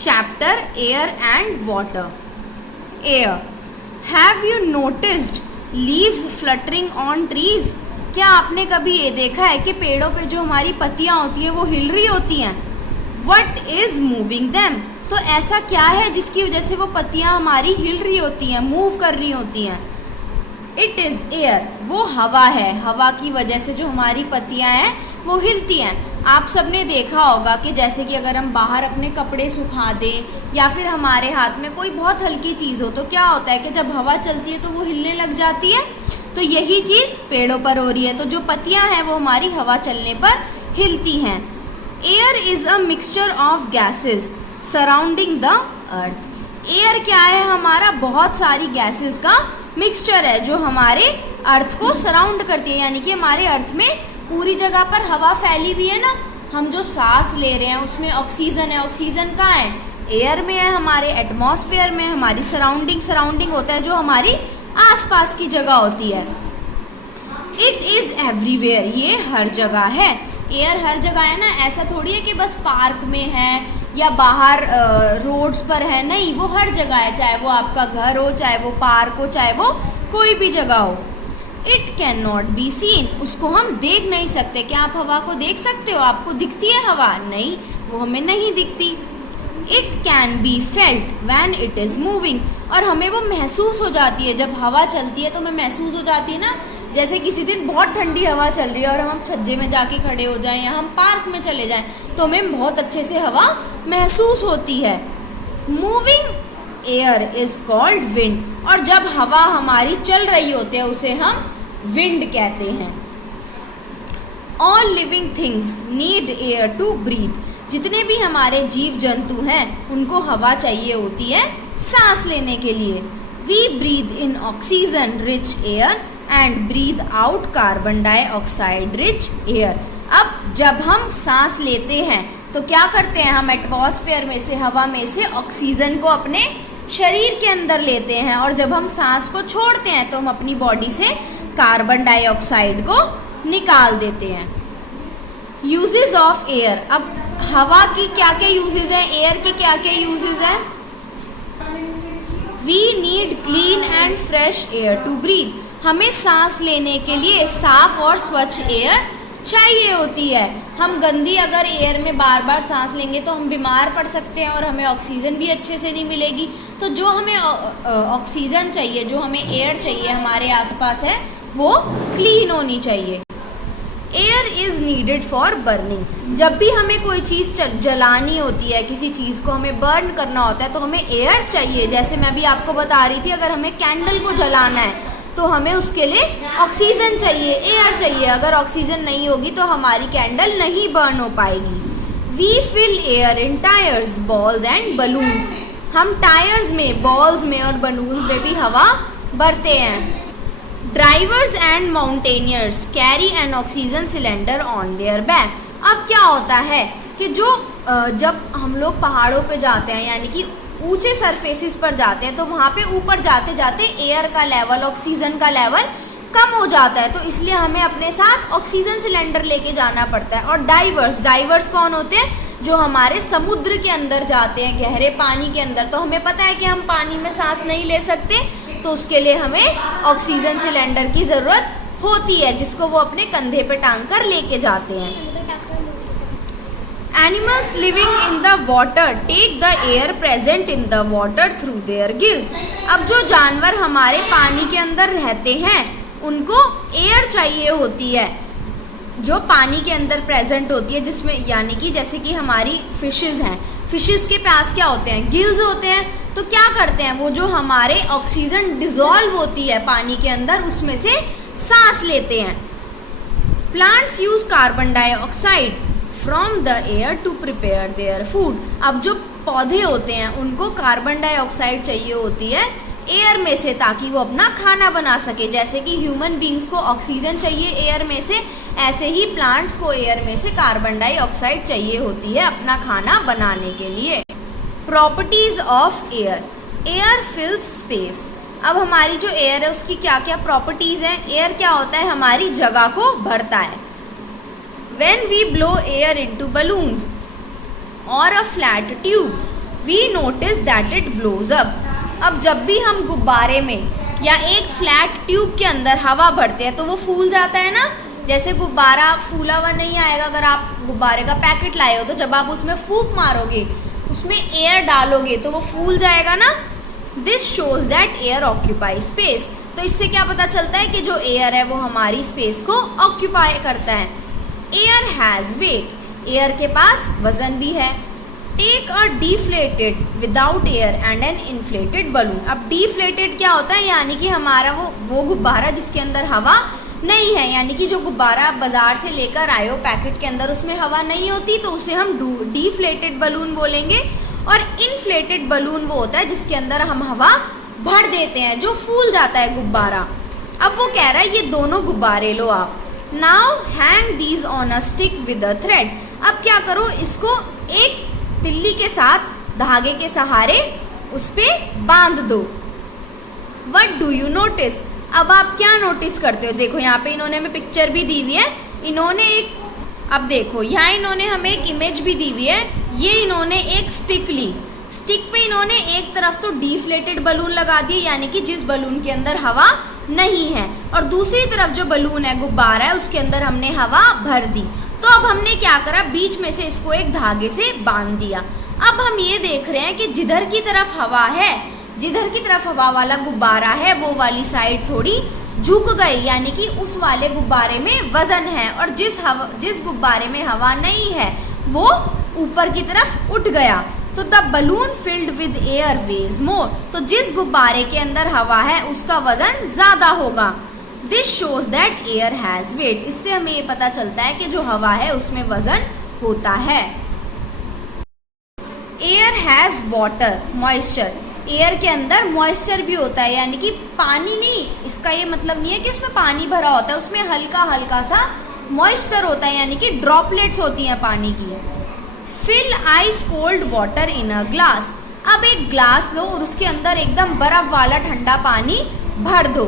Chapter air and water. Air, have you noticed leaves fluttering on trees? क्या आपने कभी ये देखा है कि पेड़ों पे जो हमारी पत्तियां होती हैं वो हिल रही होती हैं? What is moving them? तो ऐसा क्या है जिसकी वजह से वो पत्तियां हमारी हिल रही होती हैं, मूव कर रही होती हैं? इट इज़ एयर, वो हवा है। हवा की वजह से जो हमारी पत्तियां हैं वो हिलती हैं। आप सबने देखा होगा कि जैसे कि अगर हम बाहर अपने कपड़े सुखा दें या फिर हमारे हाथ में कोई बहुत हल्की चीज़ हो तो क्या होता है कि जब हवा चलती है तो वो हिलने लग जाती है। तो यही चीज़ पेड़ों पर हो रही है। तो जो पत्तियां हैं वो हमारी हवा चलने पर हिलती हैं। Air is a mixture of gases surrounding the earth. Air क्या है? हमारा बहुत सारी गैसेस का मिक्सचर है जो हमारे अर्थ को सराउंड करती है, यानी कि हमारे अर्थ में पूरी जगह पर हवा फैली हुई है ना। हम जो सांस ले रहे हैं उसमें ऑक्सीजन है। ऑक्सीजन कहाँ है? एयर में है, हमारे एटमॉस्फेयर में, हमारी सराउंडिंग होता है जो हमारी आसपास की जगह होती है। इट इज़ एवरीवेयर, ये हर जगह है। एयर हर जगह है ना, ऐसा थोड़ी है कि बस पार्क में है या बाहर रोड्स पर है, नहीं, वो हर जगह है। चाहे वो आपका घर हो, चाहे वो पार्क हो, चाहे वो कोई भी जगह हो। It can not be seen, उसको हम देख नहीं सकते। क्या आप हवा को देख सकते हो? आपको दिखती है हवा? नहीं, वो हमें नहीं दिखती। It can be felt when it is moving, और हमें वो महसूस हो जाती है। जब हवा चलती है तो हमें महसूस हो जाती है ना। जैसे किसी दिन बहुत ठंडी हवा चल रही है और हम छज्जे में जाके खड़े हो जाएं या हम पार्क में चले जाएं तो हमें बहुत अच्छे से हवा महसूस होती है। Moving air is called wind, और जब हवा हमारी चल रही होती है उसे हम विंड कहते हैं। All living things need air to breathe, जितने भी हमारे जीव जंतु हैं उनको हवा चाहिए होती है सांस लेने के लिए। We breathe in oxygen rich air and breathe out carbon dioxide rich air. अब जब हम सांस लेते हैं तो क्या करते हैं? हम एटमॉस्फेयर में से, हवा में से ऑक्सीजन को अपने शरीर के अंदर लेते हैं, और जब हम सांस को छोड़ते हैं तो हम अपनी बॉडी से कार्बन डाइऑक्साइड को निकाल देते हैं। यूजेस ऑफ एयर, अब हवा की क्या क्या यूजेस हैं, एयर के क्या क्या यूजेस हैं? We need clean and fresh air to breathe, हमें सांस लेने के लिए साफ और स्वच्छ एयर चाहिए होती है। हम गंदी अगर एयर में बार बार सांस लेंगे तो हम बीमार पड़ सकते हैं और हमें ऑक्सीजन भी अच्छे से नहीं मिलेगी। तो जो हमें ऑक्सीजन चाहिए, जो हमें एयर चाहिए हमारे आसपास है, वो क्लीन होनी चाहिए। Air is needed for burning, जब भी हमें कोई चीज़ जलानी होती है, किसी चीज़ को हमें बर्न करना होता है तो हमें एयर चाहिए। जैसे मैं भी आपको बता रही थी, अगर हमें कैंडल को जलाना है तो हमें उसके लिए ऑक्सीजन चाहिए, एयर चाहिए। अगर ऑक्सीजन नहीं होगी तो हमारी कैंडल नहीं बर्न हो पाएगी। We fill air in tyres, balls and balloons, हम टायर्स में, बॉल्स में और बलून्स में भी हवा भरते हैं। Drivers and mountaineers carry an oxygen cylinder on their back. अब क्या होता है कि जब हम लोग पहाड़ों पे जाते हैं, यानी कि ऊंचे सरफेसिस पर जाते हैं, तो वहाँ पे ऊपर जाते जाते एयर का लेवल, ऑक्सीजन का लेवल कम हो जाता है, तो इसलिए हमें अपने साथ ऑक्सीजन सिलेंडर लेके जाना पड़ता है। और डाइवर्स कौन होते हैं? जो हमारे समुद्र के अंदर जाते हैं, गहरे पानी के अंदर, तो हमें पता है कि हम पानी में सांस नहीं ले सकते, तो उसके लिए हमें ऑक्सीजन सिलेंडर की ज़रूरत होती है, जिसको वो अपने कंधे पे टांग कर लेके जाते हैं। Animals living in the water take the air present in the water through their gills। अब जो जानवर हमारे पानी के अंदर रहते हैं उनको एयर चाहिए होती है जो पानी के अंदर प्रेजेंट होती है, जिसमें यानी कि जैसे कि हमारी फिशेस हैं, फिशेस के पास क्या होते हैं? गिल्स होते हैं। तो क्या करते हैं वो? जो हमारे ऑक्सीजन डिजॉल्व होती है पानी के अंदर उसमें से सांस लेते हैं। Plants use carbon dioxide from the air to prepare their food. अब जो पौधे होते हैं उनको कार्बन डाइऑक्साइड चाहिए होती है एयर में से, ताकि वो अपना खाना बना सके। जैसे कि ह्यूमन बींग्स को ऑक्सीजन चाहिए एयर में से, ऐसे ही प्लांट्स को एयर में से कार्बन डाइऑक्साइड चाहिए होती है अपना खाना बनाने के लिए। Properties of air, air fills space. अब हमारी जो एयर है उसकी क्या क्या प्रॉपर्टीज़ हैं? एयर क्या होता है? हमारी जगह को भरता है। When we blow air into balloons or a flat tube, we notice that it blows up. अब जब भी हम गुब्बारे में या एक फ्लैट ट्यूब के अंदर हवा भरते हैं तो वो फूल जाता है ना। जैसे गुब्बारा फूला हुआ नहीं आएगा, अगर आप गुब्बारे का पैकेट लाए हो तो जब आप उसमें फूंक मारोगे, उसमें एयर डालोगे तो वो फूल जाएगा ना। This shows that air occupy space. तो इससे क्या पता चलता है कि जो एयर है वो हमारी स्पेस को ऑक्यूपाई करता है। एयर हैज़ वेट, एयर के पास वजन भी है। Take a deflated without air and an inflated balloon. अब डिफ्लेटेड क्या होता है, यानी कि हमारा वो गुब्बारा जिसके अंदर हवा नहीं है, यानी कि जो गुब्बारा आप बाजार से लेकर आए हो पैकेट के अंदर उसमें हवा नहीं होती, तो उसे हम डिफ्लेटेड बलून बोलेंगे। और इन्फ्लेटेड बलून वो होता है जिसके अंदर हम हवा भर देते हैं, जो फूल जाता है गुब्बारा। अब वो कह रहा है ये दोनों गुब्बारे लो आप। Now hang these on a stick with a thread. अब क्या करो, इसको एक तिल्ली के साथ धागे के सहारे उस पर बांध दो। What do you notice. अब आप क्या नोटिस करते हो, देखो यहाँ पे इन्होंने हमें पिक्चर भी दी हुई है, इन्होंने एक, अब देखो यहाँ इन्होंने हमें एक इमेज भी दी हुई है। ये इन्होंने एक स्टिक ली, स्टिक पे इन्होंने एक तरफ तो डिफ्लेटेड बलून लगा दिए, यानी कि जिस बलून के अंदर हवा नहीं है, और दूसरी तरफ जो बलून है, गुब्बारा है, उसके अंदर हमने हवा भर दी। तो अब हमने क्या करा, बीच में से इसको एक धागे से बांध दिया। अब हम ये देख रहे हैं कि जिधर की तरफ हवा है, जिधर की तरफ हवा वाला गुब्बारा है, वो वाली साइड थोड़ी झुक गई, यानी कि उस वाले गुब्बारे में वजन है, और जिस गुब्बारे में हवा नहीं है वो ऊपर की तरफ उठ गया। तो the balloon filled with air weighs more. तो जिस गुब्बारे के अंदर हवा है उसका वजन ज़्यादा होगा। This shows that air has wait. इससे हमें ये पता चलता है कि जो हवा है उसमें वजन होता है। Air has water moisture. Air के अंदर मॉइस्चर भी होता है, यानी कि पानी नहीं, इसका ये मतलब नहीं है कि उसमें पानी भरा होता है, उसमें हल्का हल्का सा मॉइस्चर होता है, यानी कि ड्रॉपलेट्स होती हैं पानी की। Fill ice cold water in a glass. अब एक ग्लास लो और उसके अंदर एकदम बर्फ वाला ठंडा पानी भर दो।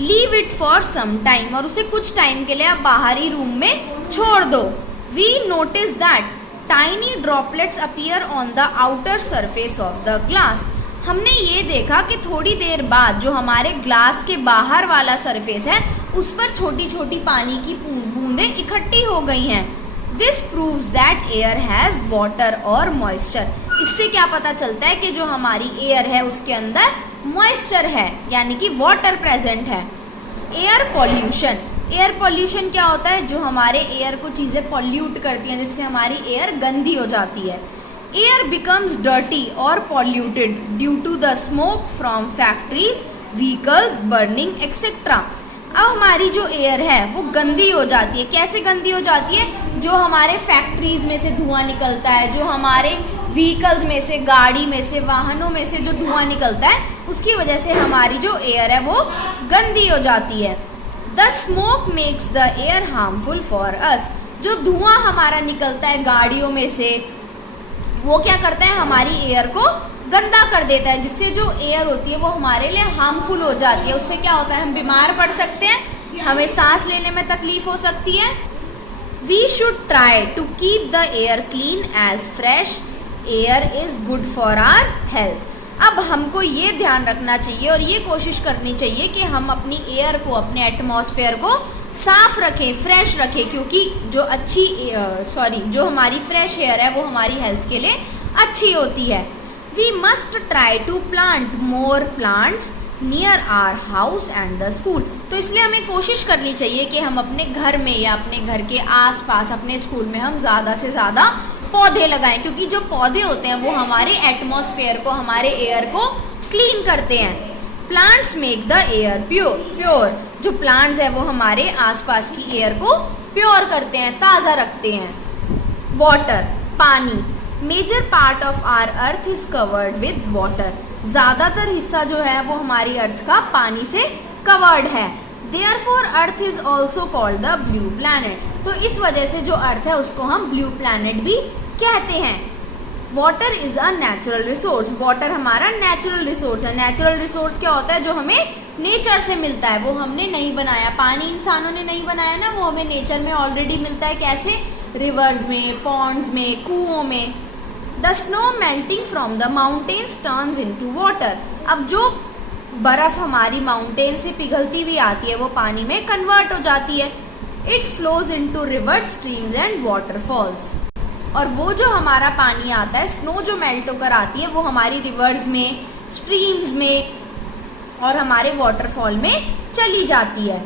Leave it for some time. और उसे कुछ टाइम के लिए आप बाहरी रूम में छोड़ दो। We notice that tiny droplets appear on the outer surface of the glass. हमने ये देखा कि थोड़ी देर बाद जो हमारे ग्लास के बाहर वाला सरफेस है उस पर छोटी छोटी पानी की बूंदें इकट्ठी हो गई हैं। This proves that air has water और मॉइस्चर। इससे क्या पता चलता है कि जो हमारी एयर है उसके अंदर मॉइस्चर है, यानी कि वाटर प्रेजेंट है। Air pollution. एयर पॉल्यूशन क्या होता है, जो हमारे एयर को चीज़ें पॉल्यूट करती हैं, जिससे हमारी एयर गंदी हो जाती है। एयर बिकम्स डर्टी और polluted due to the smoke from factories, vehicles, burning etcetera. अब हमारी जो एयर है वो गंदी हो जाती है। कैसे गंदी हो जाती है, जो हमारे फैक्ट्रीज में से धुआं निकलता है, जो हमारे व्हीकल्स में से, गाड़ी में से, वाहनों में से जो धुआं निकलता है उसकी वजह से हमारी जो एयर है वो गंदी हो जाती है। The smoke makes the air harmful for us. जो धुआं हमारा निकलता है गाड़ियों में से वो क्या करता है, हमारी एयर को गंदा कर देता है, जिससे जो एयर होती है वो हमारे लिए हार्मफुल हो जाती है। उससे क्या होता है, हम बीमार पड़ सकते हैं, हमें सांस लेने में तकलीफ हो सकती है। We should try to keep the air clean as fresh air is good for our health. अब हमको ये ध्यान रखना चाहिए और ये कोशिश करनी चाहिए कि हम अपनी एयर को, अपने एटमॉस्फेयर को साफ रखें, फ्रेश रखें, क्योंकि जो हमारी फ्रेश एयर है वो हमारी हेल्थ के लिए अच्छी होती है। We must try to plant more plants near our house and the school. तो इसलिए हमें कोशिश करनी चाहिए कि हम अपने घर में या अपने घर के आसपास, अपने स्कूल में हम ज़्यादा से ज़्यादा पौधे लगाएं, क्योंकि जो पौधे होते हैं वो हमारे एटमॉस्फेयर को, हमारे एयर को क्लीन करते हैं। Plants make the air pure. जो प्लांट्स है वो हमारे आसपास की एयर को प्योर करते हैं, ताज़ा रखते हैं। वाटर, पानी। Major part of our earth is covered with water. ज़्यादातर हिस्सा जो है वो हमारी अर्थ का पानी से कवर्ड है। Therefore earth is also called the blue planet. तो इस वजह से जो अर्थ है उसको हम ब्लू प्लैनेट भी कहते हैं। Water is a natural resource. Water हमारा नेचुरल रिसोर्स है। नेचुरल रिसोर्स क्या होता है, जो हमें नेचर से मिलता है, वो हमने नहीं बनाया। पानी इंसानों ने नहीं बनाया ना, वो हमें नेचर में ऑलरेडी मिलता है। कैसे, रिवर्स में, पॉन्ड्स में, कुओं में। The snow melting from the mountains turns into water. अब जो बर्फ़ हमारी माउंटेन से पिघलती हुई आती है वो पानी में कन्वर्ट हो जाती है। It flows into reverse, streams and waterfalls. और वो जो हमारा पानी आता है, स्नो जो मेल्ट होकर आती है, वो हमारी रिवर्स में, स्ट्रीम्स में और हमारे वाटरफॉल में चली जाती है।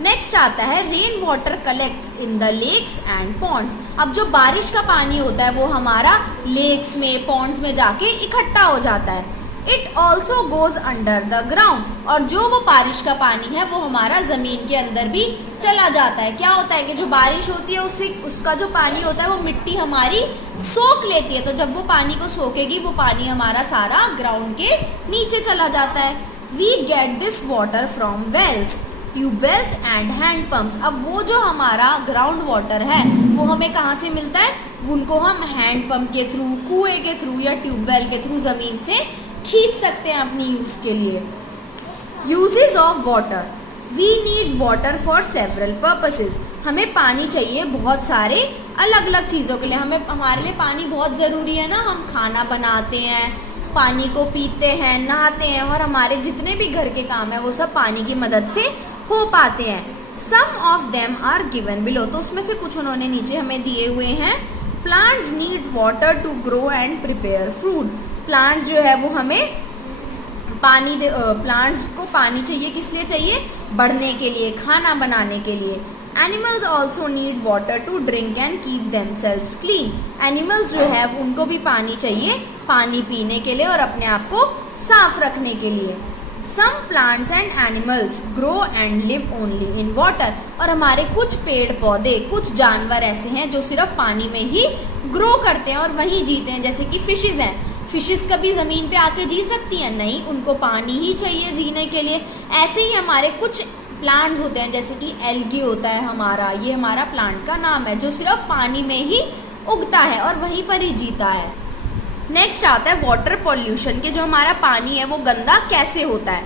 नेक्स्ट आता है rain water collects in the lakes and ponds. अब जो बारिश का पानी होता है वो हमारा लेक्स में, पॉन्ड्स में जाके इकट्ठा हो जाता है। It also goes under the ground. और जो वो बारिश का पानी है वो हमारा ज़मीन के अंदर भी चला जाता है। क्या होता है कि जो बारिश होती है उसका जो पानी होता है वो मिट्टी हमारी सोख लेती है। तो जब वो पानी को सोखेगी वो पानी हमारा सारा ग्राउंड के नीचे चला जाता है। We get this water from wells, tubewells and hand pumps. अब वो जो हमारा ग्राउंड वाटर है वो हमें कहाँ से मिलता है? उनको हम हैंड पंप के थ्रू, कुएं के थ्रू या ट्यूबवेल के थ्रू ज़मीन से खींच सकते हैं अपनी यूज़ के लिए। Uses of water. We need water for several purposes. हमें पानी चाहिए बहुत सारे अलग अलग चीज़ों के लिए। हमारे लिए पानी बहुत ज़रूरी है ना। हम खाना बनाते हैं, पानी को पीते हैं, नहाते हैं और हमारे जितने भी घर के काम हैं वो सब पानी की मदद से हो पाते हैं। Some of them are given below. तो उसमें से कुछ उन्होंने नीचे हमें दिए हुए हैं। Plants need water to grow and prepare food. Plant जो है वो हमें प्लांट्स को पानी चाहिए। किस लिए चाहिए? बढ़ने के लिए, खाना बनाने के लिए। Animals also need water to drink and keep themselves clean. Animals जो है उनको भी पानी चाहिए, पानी पीने के लिए और अपने आप को साफ रखने के लिए। Some plants and animals grow and live only in water. और हमारे कुछ पेड़ पौधे, कुछ जानवर ऐसे हैं जो सिर्फ पानी में ही ग्रो करते हैं और वहीं जीते हैं। जैसे कि फिशेज़ हैं। फिशेस कभी ज़मीन पे आके जी सकती हैं? नहीं, उनको पानी ही चाहिए जीने के लिए। ऐसे ही हमारे कुछ प्लांट्स होते हैं, जैसे कि एल्गी होता है हमारा, ये हमारा प्लांट का नाम है, जो सिर्फ पानी में ही उगता है और वहीं पर ही जीता है। नेक्स्ट आता है वाटर पॉल्यूशन के जो हमारा पानी है वो गंदा कैसे होता है।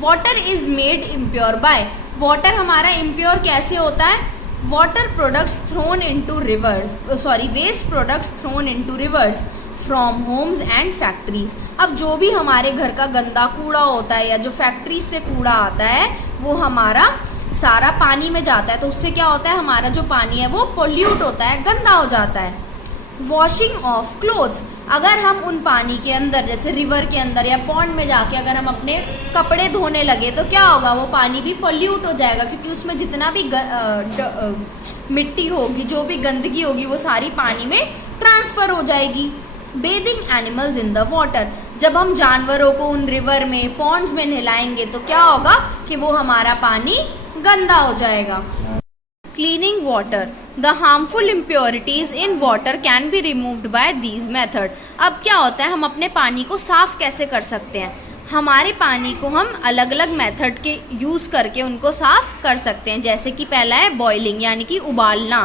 Water is made impure by. Water हमारा इम्प्योर कैसे होता है? Water products thrown into rivers, waste products thrown into rivers from homes and factories. अब जो भी हमारे घर का गंदा कूड़ा होता है या जो फैक्ट्रीज से कूड़ा आता है वो हमारा सारा पानी में जाता है। तो उससे क्या होता है? हमारा जो पानी है वो पोल्यूट होता है, गंदा हो जाता है। Washing of clothes. अगर हम उन पानी के अंदर, जैसे रिवर के अंदर या पॉन्ड में जाके अगर हम अपने कपड़े धोने लगे तो क्या होगा? वो पानी भी पोल्यूट हो जाएगा, क्योंकि उसमें जितना भी मिट्टी होगी, जो भी गंदगी होगी वो सारी पानी में ट्रांसफ़र हो जाएगी। Bathing animals in the water. जब हम जानवरों को उन रिवर में, पॉन्ड्स में नहलाएंगे तो क्या होगा कि वो हमारा पानी गंदा हो जाएगा। Cleaning water. The harmful impurities in water can be removed by these method. अब क्या होता है? हम अपने पानी को साफ़ कैसे कर सकते हैं? हमारे पानी को हम अलग अलग मेथड के यूज़ करके उनको साफ़ कर सकते हैं। जैसे कि पहला है बॉइलिंग, यानी कि उबालना।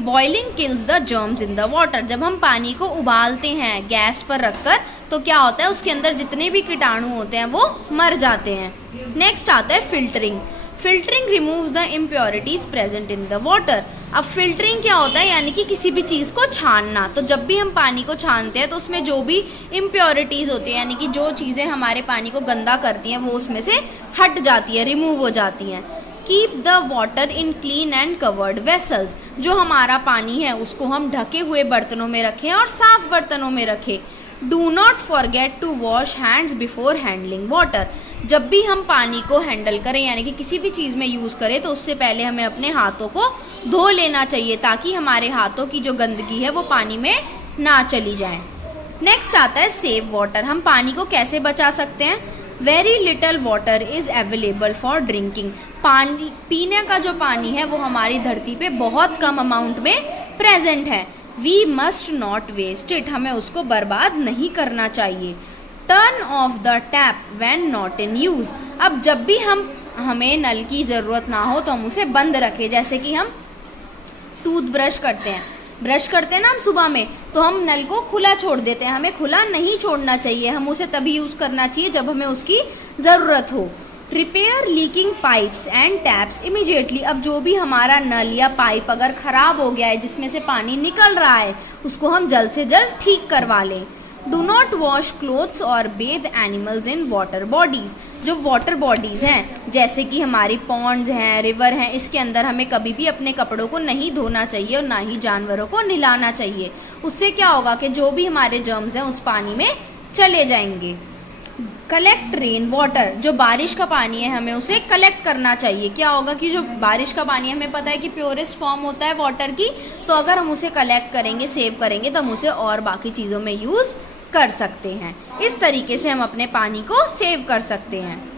Boiling kills the germs in the water. जब हम पानी को उबालते हैं गैस पर रखकर तो क्या होता है? उसके अंदर जितने भी कीटाणु होते हैं वो मर जाते हैं। नेक्स्ट आता है filtering. Filtering removes the impurities present in the water. अब फिल्टरिंग क्या होता है? यानी कि किसी भी चीज़ को छानना। तो जब भी हम पानी को छानते हैं तो उसमें जो भी इम्प्योरिटीज़ होती हैं, यानी कि जो चीज़ें हमारे पानी को गंदा करती हैं, वो उसमें से हट जाती है, रिमूव हो जाती हैं। Keep the water in clean and covered vessels. जो हमारा पानी है उसको हम ढके हुए बर्तनों में रखें और साफ बर्तनों में रखें। Do not forget to wash hands before handling water. जब भी हम पानी को हैंडल करें, यानी कि किसी भी चीज़ में यूज़ करें, तो उससे पहले हमें अपने हाथों को धो लेना चाहिए, ताकि हमारे हाथों की जो गंदगी है वो पानी में ना चली जाए। नेक्स्ट आता है सेव वाटर। हम पानी को कैसे बचा सकते हैं? Very little water is available for drinking. पानी, पीने का जो पानी है वो हमारी धरती पे बहुत कम अमाउंट में प्रेजेंट है। We must not waste it. हमें उसको बर्बाद नहीं करना चाहिए। Turn off the tap when not in use. अब जब भी हमें नल की ज़रूरत ना हो तो हम उसे बंद रखें। जैसे कि हम टूथब्रश करते हैं, ब्रश करते हैं ना हम सुबह में, तो हम नल को खुला छोड़ देते हैं। हमें खुला नहीं छोड़ना चाहिए। हम उसे तभी यूज़ करना चाहिए जब हमें उसकी ज़रूरत हो। Repair leaking pipes and taps immediately. अब जो भी हमारा नल या पाइप अगर ख़राब हो गया है, जिसमें से पानी निकल रहा है, उसको हम जल्द से जल्द ठीक करवा लें। डू नॉट वॉश क्लोथ्स और Beth animals in water bodies. जो वाटर बॉडीज़ हैं, जैसे कि हमारी पॉन्ड्स हैं, रिवर हैं, इसके अंदर हमें कभी भी अपने कपड़ों को नहीं धोना चाहिए और ना ही जानवरों को नहलाना चाहिए। उससे क्या होगा कि जो भी हमारे जर्म्स हैं उस पानी में चले जाएंगे। कलेक्ट रेन वाटर, जो बारिश का पानी है हमें उसे कलेक्ट करना चाहिए। क्या होगा कि जो बारिश का पानी है, हमें पता है कि प्योरेस्ट फॉर्म होता है वाटर की, तो अगर हम उसे कलेक्ट करेंगे, सेव करेंगे, तो हम उसे और बाकी चीज़ों में यूज़ कर सकते हैं। इस तरीके से हम अपने पानी को सेव कर सकते हैं।